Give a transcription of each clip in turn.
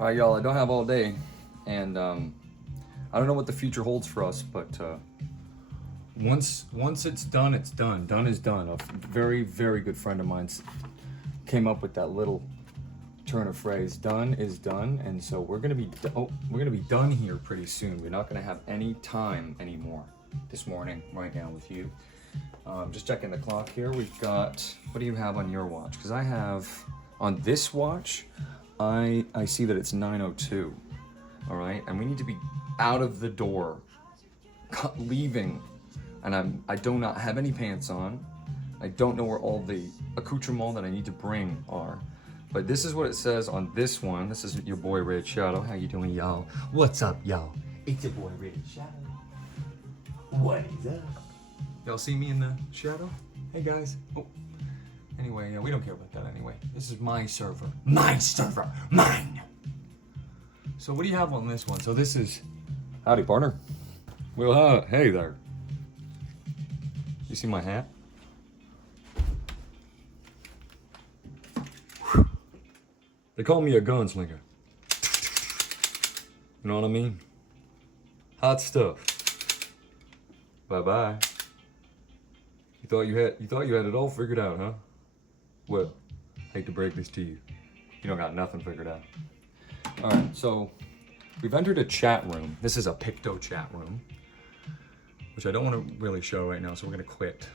All right, y'all, I don't have all day, and I don't know what the future holds for us, but once it's done, it's done. Done is done. A very, very good friend of mine came up with that little turn of phrase. Done is done, and so we're gonna be done here pretty soon. We're not gonna have any time anymore this morning, right now, with you. Just checking the clock here. We've got, what do you have on your watch? Because I have on this watch, I see that it's 9:02. All right, and we need to be out of the door, leaving, and I do not have any pants on. I don't know where all the accoutrements that I need to bring are, but this is what it says on this one. This is your boy Red Shadow. How you doing, y'all? What's up, y'all? It's your boy Red Shadow. What is up? Y'all see me in the shadow? Hey guys. Oh. Anyway, we don't care about that anyway. This is my server. My server. Mine. So what do you have on this one? So this is... Howdy, partner. Well, hey there. You see my hat? They call me a gunslinger. You know what I mean? Hot stuff. Bye-bye. You thought you had it all figured out, huh? Well, hate to break this to you. You don't got nothing figured out. All right, so we've entered a chat room. This is a Picto chat room, which I don't want to really show right now, so we're gonna quit.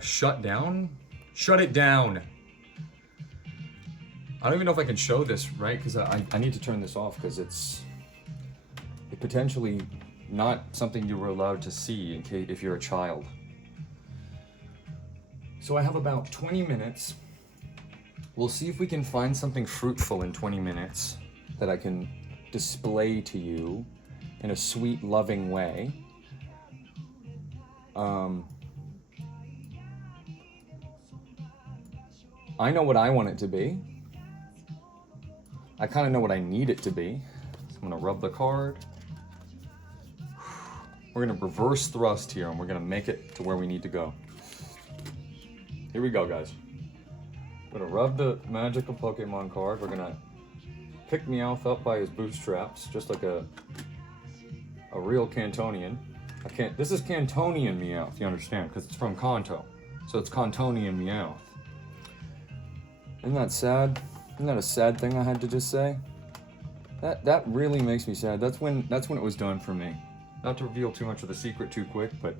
Shut down? Shut it down. I don't even know if I can show this, right? Because I need to turn this off because it's potentially not something you were allowed to see in case if you're a child. So I have about 20 minutes. We'll see if we can find something fruitful in 20 minutes that I can display to you in a sweet, loving way. I know what I want it to be. I kind of know what I need it to be. So I'm gonna rub the card. We're gonna reverse thrust here and we're gonna make it to where we need to go. Here we go, guys. We're gonna rub the magical Pokemon card. We're gonna pick Meowth up by his bootstraps, just like a real Cantonian. This is Cantonian Meowth, you understand, because it's from Kanto. So it's Cantonian Meowth. Isn't that sad? Isn't that a sad thing I had to just say? That really makes me sad. That's when it was done for me. Not to reveal too much of the secret too quick, but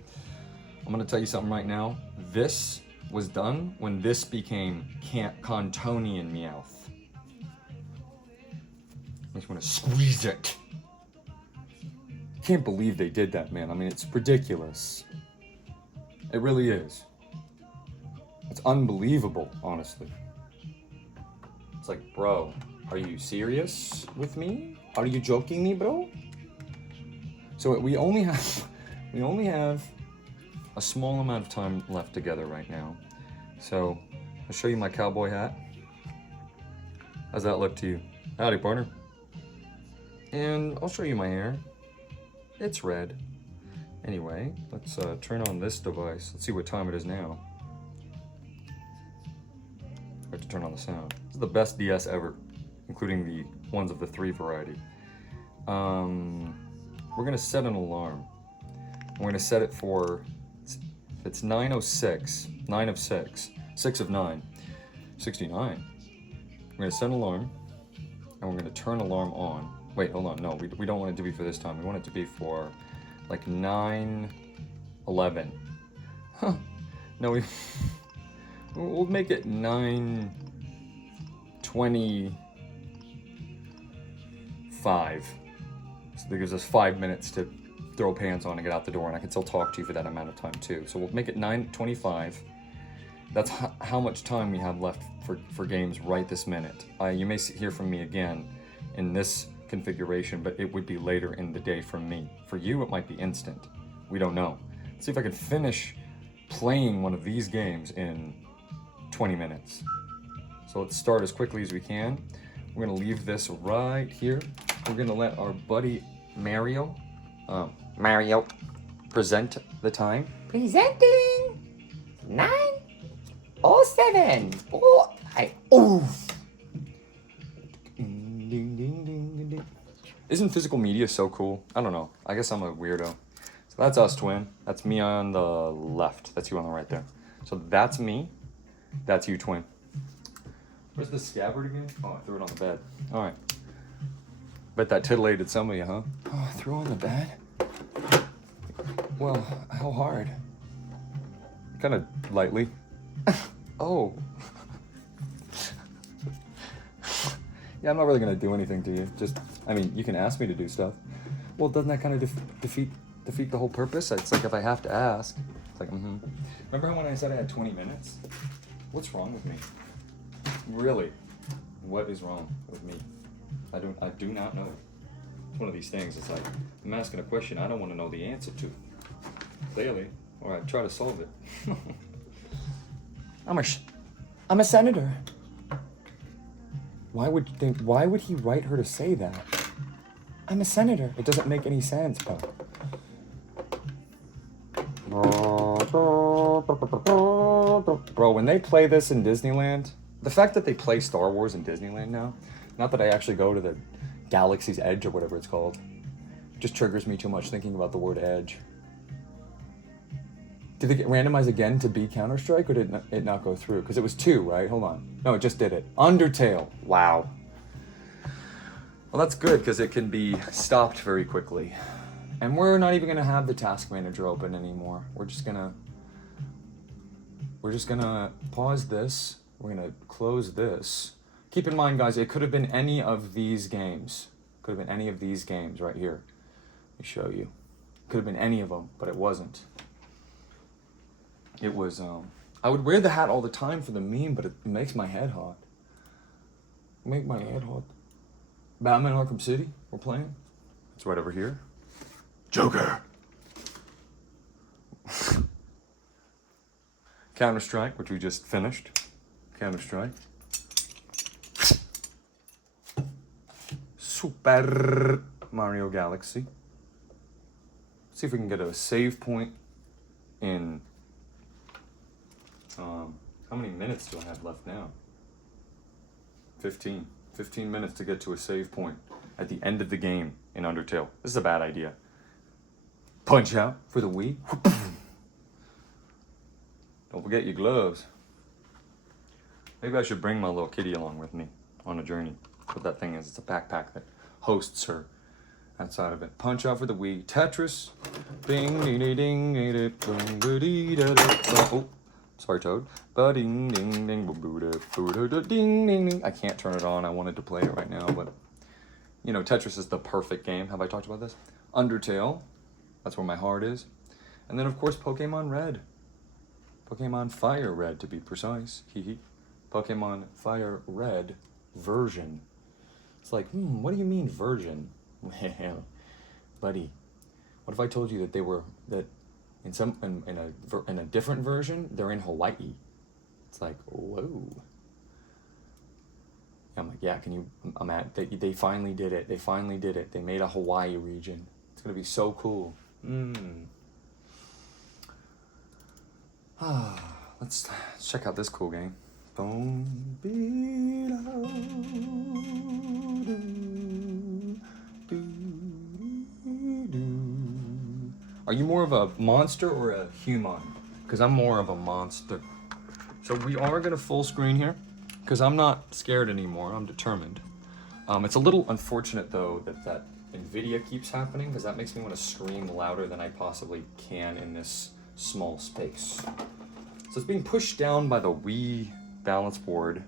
I'm gonna tell you something right now. This was done when this became Cantonian Meowth. Makes me want to squeeze it. Can't believe they did that, man. I mean, it's ridiculous. It really is. It's unbelievable, honestly. It's like, bro, are you serious with me? Are you joking me, bro? So we only have a small amount of time left together right now. So I'll show you my cowboy hat. How's that look to you? Howdy, partner. And I'll show you my hair. It's red. Anyway, let's turn on this device. Let's see what time it is now. I have to turn on the sound. This is the best DS ever, including the ones of the 3 variety. We're gonna set an alarm. We're gonna set it for, it's 9:06, 9 of 6, 6 of 9, 69. We're gonna set an alarm, and we're gonna turn alarm on. Wait, hold on, no, we don't want it to be for this time. We want it to be for like 9:11. Huh, no, we'll make it 9:25. So that gives us 5 minutes to throw pants on and get out the door, and I can still talk to you for that amount of time too. So we'll make it 9:25. That's how much time we have left for games right this minute. You may hear from me again in this configuration, but it would be later in the day from me. For you, it might be instant. We don't know. Let's see if I can finish playing one of these games in 20 minutes. So let's start as quickly as we can. We're gonna leave this right here. We're gonna let our buddy Mario present the time. Presenting 9:07. Oh, Ding, ding, ding. Isn't physical media so cool? I don't know. I guess I'm a weirdo. So that's us, twin. That's me on the left. That's you on the right there. So that's me. That's you, twin. Where's the scabbard again? Oh, I threw it on the bed. All right. Bet that titillated some of you, huh? Oh, I threw it on the bed? Well, how hard? Kind of lightly. Oh. Yeah, I'm not really gonna do anything to you. Just, I mean, you can ask me to do stuff. Well, doesn't that kind of defeat the whole purpose? It's like if I have to ask. It's like, Remember how when I said I had 20 minutes? What's wrong with me? Really? What is wrong with me? I do not know. It's one of these things. It's like I'm asking a question I don't want to know the answer to. Clearly, or I try to solve it. I'm a senator. Why would he write her to say that? I'm a senator. It doesn't make any sense, bro. Bro, when they play this in Disneyland, the fact that they play Star Wars in Disneyland now, not that I actually go to the Galaxy's Edge or whatever it's called, just triggers me too much thinking about the word edge. Did they get randomized again to be Counter-Strike, or did it not go through? Because it was 2, right? Hold on. No, it just did it. Undertale. Wow. Well, that's good, because it can be stopped very quickly. And we're not even going to have the task manager open anymore. We're just going to pause this. We're going to close this. Keep in mind, guys, it could have been any of these games. Could have been any of these games right here. Let me show you. Could have been any of them, but it wasn't. It was, I would wear the hat all the time for the meme, but it makes my head hot. Make my head hot. Batman Arkham City, we're playing. It's right over here. Joker! Counter-Strike, which we just finished. Counter-Strike. Super Mario Galaxy. Let's see if we can get a save point in... how many minutes do I have left now? 15. 15 minutes to get to a save point at the end of the game in Undertale. This is a bad idea. Punch out for the Wii. Don't forget your gloves. Maybe I should bring my little kitty along with me on a journey. What that thing is, it's a backpack that hosts her outside of it. Punch out for the Wii. Tetris. Ding, ding, ding, ding, ding, ding, ding, ding, oh. Sorry, Toad. Ding, ding, ding, ding, ding, ding. I can't turn it on. I wanted to play it right now, but you know, Tetris is the perfect game. Have I talked about this? Undertale. That's where my heart is. And then, of course, Pokemon Red. Pokemon Fire Red, to be precise. Pokemon Fire Red version. It's like, what do you mean version? Buddy, what if I told you that they were in a different version, they're in Hawaii? It's like, whoa. I'm like, yeah, they finally did it. They finally did it. They made a Hawaii region. It's gonna be so cool. Let's check out this cool game. Are you more of a monster or a human? Because I'm more of a monster. So we are gonna full screen here, because I'm not scared anymore. I'm determined. It's a little unfortunate though that NVIDIA keeps happening, because that makes me want to scream louder than I possibly can in this small space. So it's being pushed down by the Wii balance board.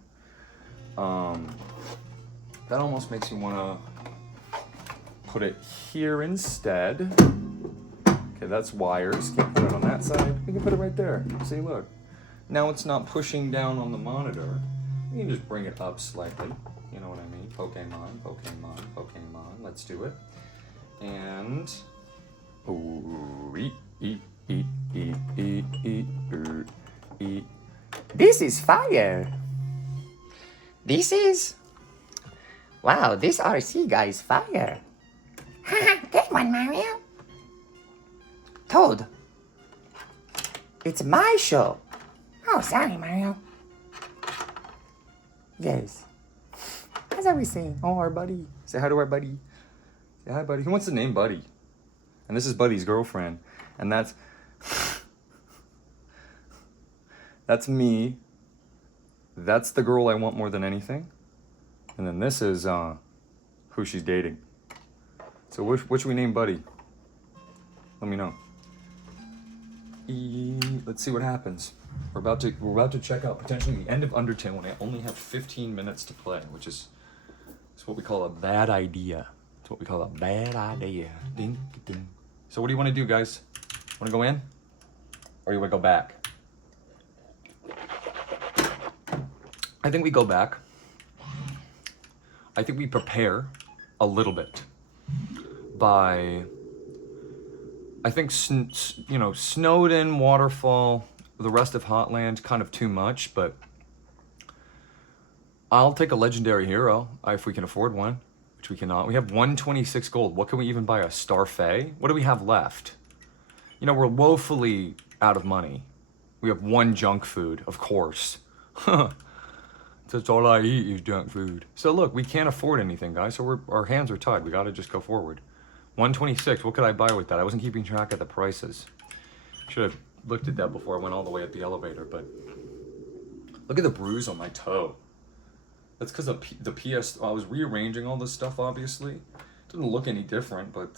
That almost makes me want to put it here instead. Okay, that's wires. Can't put it on that side. We can put it right there. See, look. Now it's not pushing down on the monitor. You can just bring it up slightly. You know what I mean? Pokemon, Pokemon, Pokemon. Let's do it. And... This is fire. This is... Wow, this RC guy is fire. Good one, Mario. Toad. It's my show. Oh, sorry, Mario. Yes. How's everything? Oh, our buddy. Say hi to our buddy. Say hi, Buddy. Who wants to name Buddy? And this is Buddy's girlfriend. And that's... that's me. That's the girl I want more than anything. And then this is who she's dating. So which should we name Buddy? Let me know. Let's see what happens. We're about to check out potentially the end of Undertale when I only have 15 minutes to play, which is what we call a bad idea. It's what we call a bad idea. Ding, ding. So what do you want to do, guys? Want to go in? Or you want to go back? I think we go back. I think we prepare a little bit by, I think, Snowden, Waterfall, the rest of Hotland, kind of too much, but I'll take a legendary hero if we can afford one, which we cannot. We have 126 gold. What can we even buy? A Starfey? What do we have left? You know, we're woefully out of money. We have one junk food, of course. That's all I eat is junk food. So look, we can't afford anything, guys, so our hands are tied. We gotta just go forward. 126, what could I buy with that? I wasn't keeping track of the prices. Should have looked at that before I went all the way up the elevator, but look at the bruise on my toe. That's because of the PS. I was rearranging all this stuff, obviously. It didn't look any different, but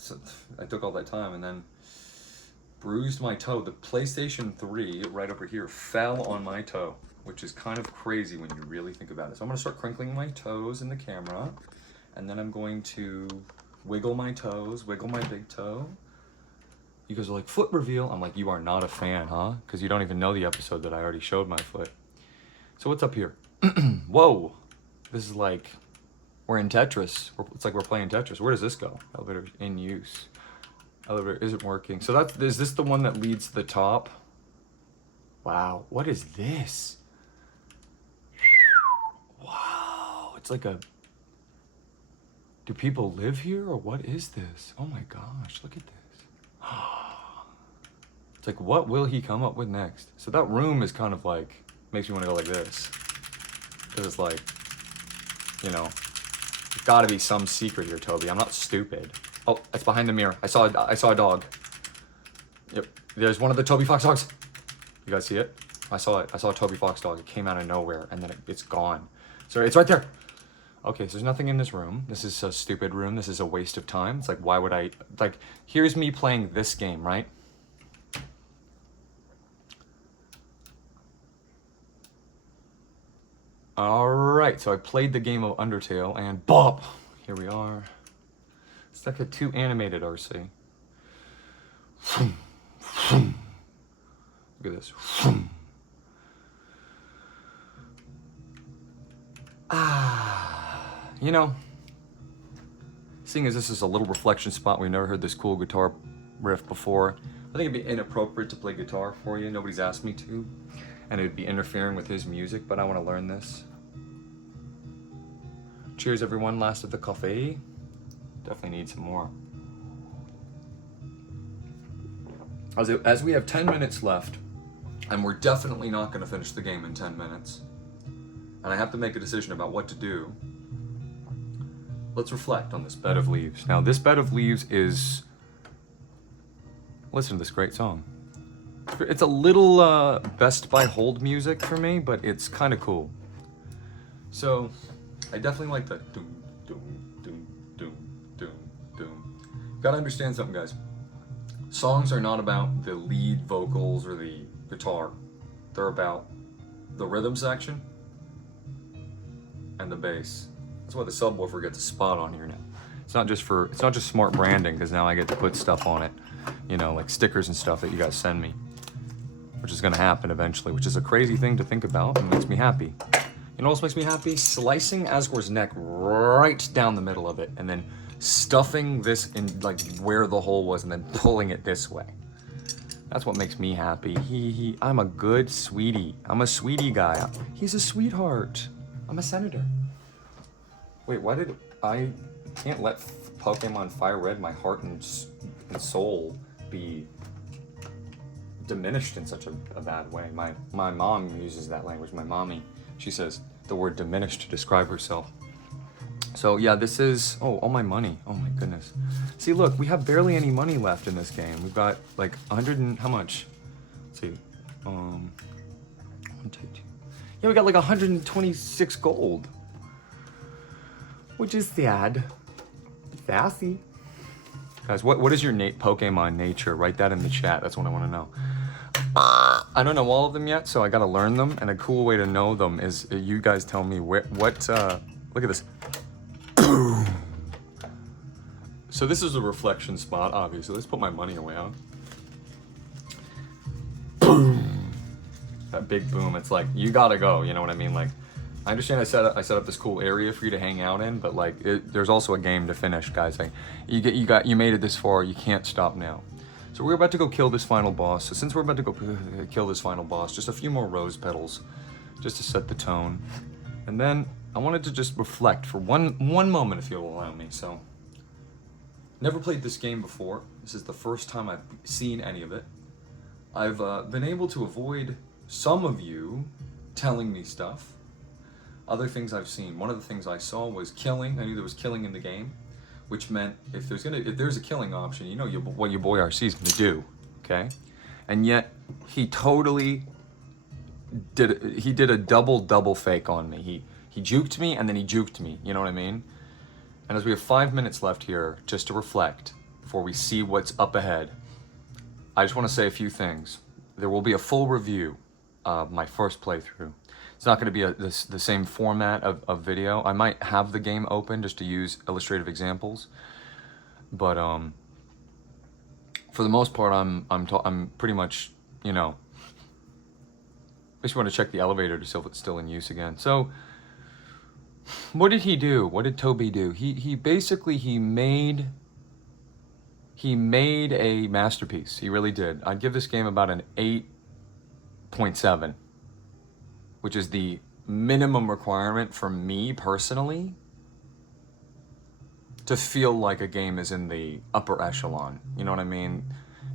I took all that time and then bruised my toe. The PlayStation 3, right over here, fell on my toe, which is kind of crazy when you really think about it. So I'm gonna start crinkling my toes in the camera, and then I'm going to wiggle my toes, wiggle my big toe. You guys are like, foot reveal. I'm like, you are not a fan, huh? Because you don't even know the episode that I already showed my foot. So what's up here? Whoa, this is like, we're in Tetris. It's like we're playing Tetris. Where does this go? Elevator in use. Elevator isn't working. So is this the one that leads to the top? Wow, what is this? Wow, it's like a... Do people live here or what is this? Oh my gosh, look at this. It's like, what will he come up with next? So that room is kind of like, makes me want to go like this. Because it's like, you know, there's gotta be some secret here, Toby. I'm not stupid. Oh, it's behind the mirror. I saw a dog. Yep, there's one of the Toby Fox dogs. You guys see it? I saw it. I saw a Toby Fox dog. It came out of nowhere and then it's gone. So it's right there. Okay, so there's nothing in this room. This is a stupid room. This is a waste of time. It's like, why would I, like, here's me playing this game, right? All right, so I played the game of Undertale and bop, here we are. It's like a too animated RC. Look at this. You know, seeing as this is a little reflection spot, we've never heard this cool guitar riff before. I think it'd be inappropriate to play guitar for you. Nobody's asked me to, and it'd be interfering with his music, but I want to learn this. Cheers, everyone. Last of the coffee. Definitely need some more. As we have 10 minutes left, and we're definitely not going to finish the game in 10 minutes, and I have to make a decision about what to do, let's reflect on this bed of leaves. Now, this bed of leaves is... Listen to this great song. It's a little Best by Hold music for me, but it's kind of cool. So, I definitely like the doom, doom, doom, doom, doom, doom. Gotta understand something, guys. Songs are not about the lead vocals or the guitar. They're about the rhythm section and the bass. That's why the subwoofer gets a spot on here now. It's not just smart branding, because now I get to put stuff on it, you know, like stickers and stuff that you guys send me, which is gonna happen eventually, which is a crazy thing to think about and makes me happy. You know what else makes me happy? Slicing Asgore's neck right down the middle of it and then stuffing this in like where the hole was and then pulling it this way. That's what makes me happy. I'm a good sweetie. I'm a sweetie guy. He's a sweetheart. I'm a senator. Wait, why did I can't let Pokemon Fire Red, my heart and soul, be diminished in such a bad way? My mom uses that language, my mommy. She says the word diminished to describe herself. So yeah, this is, oh, all my money. Oh my goodness. See, look, we have barely any money left in this game. We've got like 100 and, how much? Let's see, one, two, two. Yeah, we got like 126 gold. Which is sad. Sassy. Guys, what is your Pokemon nature? Write that in the chat, that's what I wanna know. I don't know all of them yet, so I gotta learn them, and a cool way to know them is you guys tell me look at this. Boom. So this is a reflection spot, obviously. Let's put my money away, huh? Boom. That big boom, it's like, you gotta go, you know what I mean? Like, I understand I set up this cool area for you to hang out in, but like, there's also a game to finish, guys. Like, you made it this far, you can't stop now. So we're about to go kill this final boss. So since we're about to go kill this final boss, just a few more rose petals, just to set the tone. And then I wanted to just reflect for one moment, if you'll allow me. So, never played this game before. This is the first time I've seen any of it. I've been able to avoid some of you telling me stuff. Other things I've seen. One of the things I saw was killing. I knew there was killing in the game, which meant if there's a killing option, you know what your boy RC is gonna do, okay? And yet he totally did a double fake on me. He juked me and then he juked me. You know what I mean? And as we have 5 minutes left here, just to reflect before we see what's up ahead, I just want to say a few things. There will be a full review of my first playthrough. It's not going to be the same format of video. I might have the game open just to use illustrative examples, but for the most part, I'm pretty much, you know. I just want to check the elevator to see if it's still in use again. So, what did he do? What did Toby do? He basically made a masterpiece. He really did. I'd give this game about an 8.7. which is the minimum requirement for me personally to feel like a game is in the upper echelon. You know what I mean?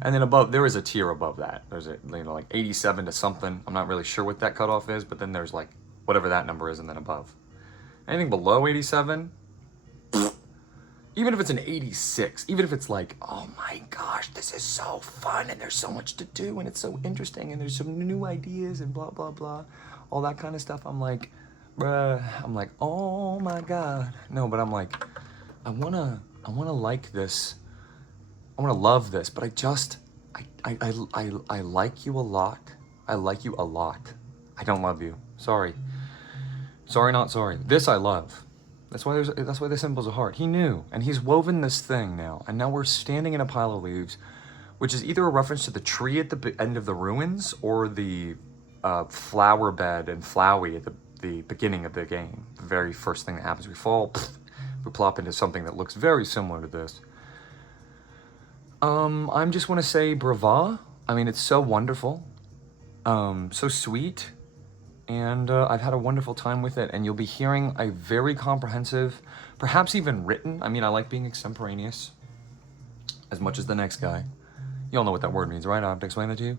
And then above, there is a tier above that. There's a, you know, like 87 to something. I'm not really sure what that cutoff is, but then there's like whatever that number is and then above. Anything below 87, even if it's an 86, even if it's like, oh my gosh, this is so fun and there's so much to do and it's so interesting and there's some new ideas and blah, blah, blah, all that kind of stuff, I'm like, bruh, I'm like, oh my God. No, but I'm like, I wanna like this. I wanna love this, but I like you a lot. I like you a lot. I don't love you. Sorry. Sorry, not sorry. This I love. That's why the symbol's a heart. He knew, and he's woven this thing now, and now we're standing in a pile of leaves, which is either a reference to the tree at the end of the ruins or the flower bed and Flowey at the beginning of the game. The very first thing that happens, we fall, we plop into something that looks very similar to this. I just want to say brava. I mean, it's so wonderful, so sweet. And I've had a wonderful time with it, and you'll be hearing a very comprehensive, perhaps even written. I mean, I like being extemporaneous as much as the next guy. You all know what that word means, right? I have to explain that to you.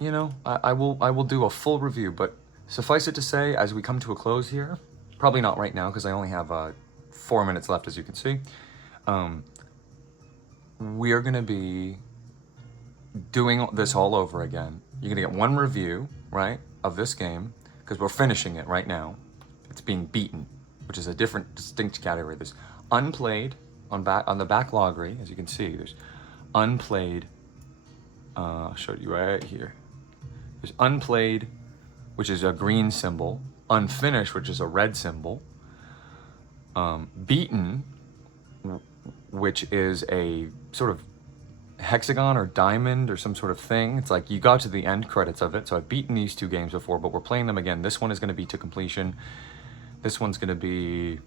You know, I will do a full review, but suffice it to say, as we come to a close here, probably not right now because I only have 4 minutes left, as you can see. We're gonna be doing this all over again. You're gonna get one review, right, of this game, because we're finishing it right now. It's being beaten, which is a different, distinct category. There's unplayed on the backloggery, as you can see. There's unplayed. I'll show you right here. There's unplayed, which is a green symbol. Unfinished, which is a red symbol. Beaten, which is a sort of hexagon or diamond or some sort of thing. It's like you got to the end credits of it. So I've beaten these two games before, but we're playing them again. This one is going to be to completion. This one's going to be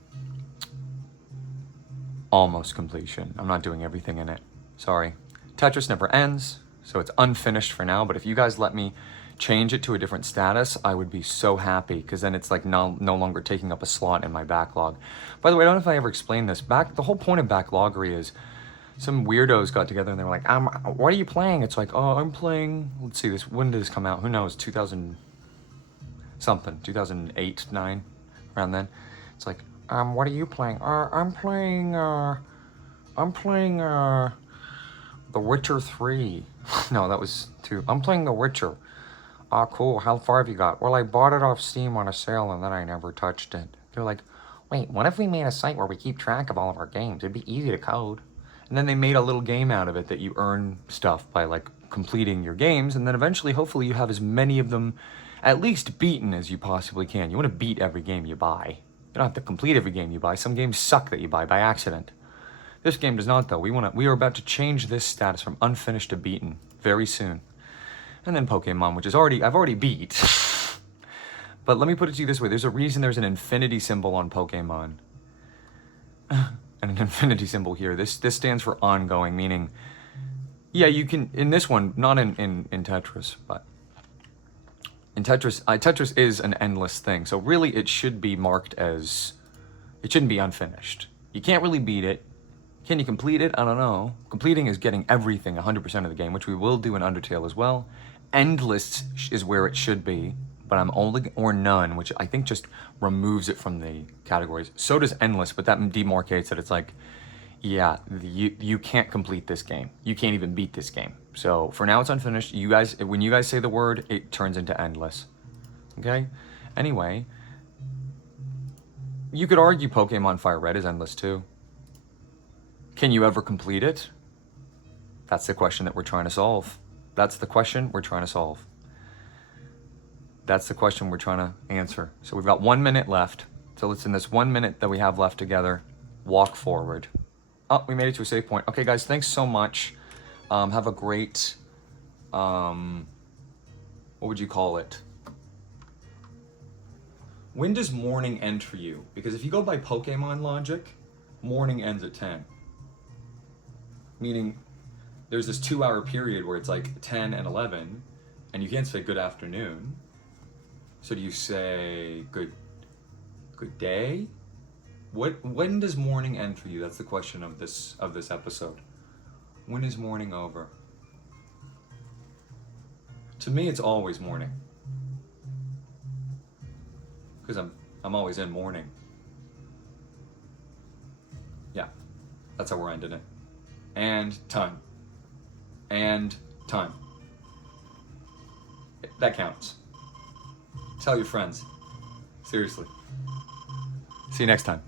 almost completion. I'm not doing everything in it. Sorry. Tetris never ends, so it's unfinished for now. But if you guys let me change it to a different status, I would be so happy, because then it's like no longer taking up a slot in my backlog. By the way, I don't know if I ever explained this. The whole point of backloggery is some weirdos got together and they were like, what are you playing? It's like, oh, I'm playing, let's see, when did this come out? Who knows, 2000 something, 2008, 9, around then. It's like, What are you playing? I'm playing, The Witcher 3. No, that was 2. I'm playing The Witcher. Cool. How far have you got? Well, I bought it off Steam on a sale and then I never touched it. They're like, wait, what if we made a site where we keep track of all of our games? It'd be easy to code. And then they made a little game out of it that you earn stuff by like completing your games, and then eventually, hopefully, you have as many of them at least beaten as you possibly can. You want to beat every game you buy. You don't have to complete every game you buy. Some games suck that you buy by accident. This game does not, though. We are about to change this status from unfinished to beaten very soon. And then Pokemon, which is I've already beat. But let me put it to you this way. There's a reason there's an infinity symbol on Pokemon. And an infinity symbol here. This stands for ongoing, meaning, yeah, you can, in this one, not in Tetris, but in Tetris, Tetris is an endless thing. So really it should be marked as, it shouldn't be unfinished. You can't really beat it. Can you complete it? I don't know. Completing is getting everything, 100% of the game, which we will do in Undertale as well. Endless is where it should be, but I'm only, or none, which I think just removes it from the categories. So does endless, but that demarcates that it's like, yeah, you can't complete this game. You can't even beat this game. So for now it's unfinished. You guys, when you guys say the word, it turns into endless. Okay? Anyway, you could argue Pokemon Fire Red is endless too. Can you ever complete it? That's the question that we're trying to solve. That's the question we're trying to solve. That's the question we're trying to answer. So we've got 1 minute left. So let's, in this 1 minute that we have left together, walk forward. Oh, we made it to a save point. Okay, guys, thanks so much. Have a great, what would you call it? When does morning end for you? Because if you go by Pokemon logic, morning ends at 10. Meaning, there's this 2-hour period where it's like 10 and 11, and you can't say good afternoon. So do you say good day? When does morning end for you? That's the question of this episode. When is morning over? To me, it's always morning. Because I'm always in morning. Yeah, that's how we're ending it. And time. And time. That counts. Tell your friends. Seriously. See you next time.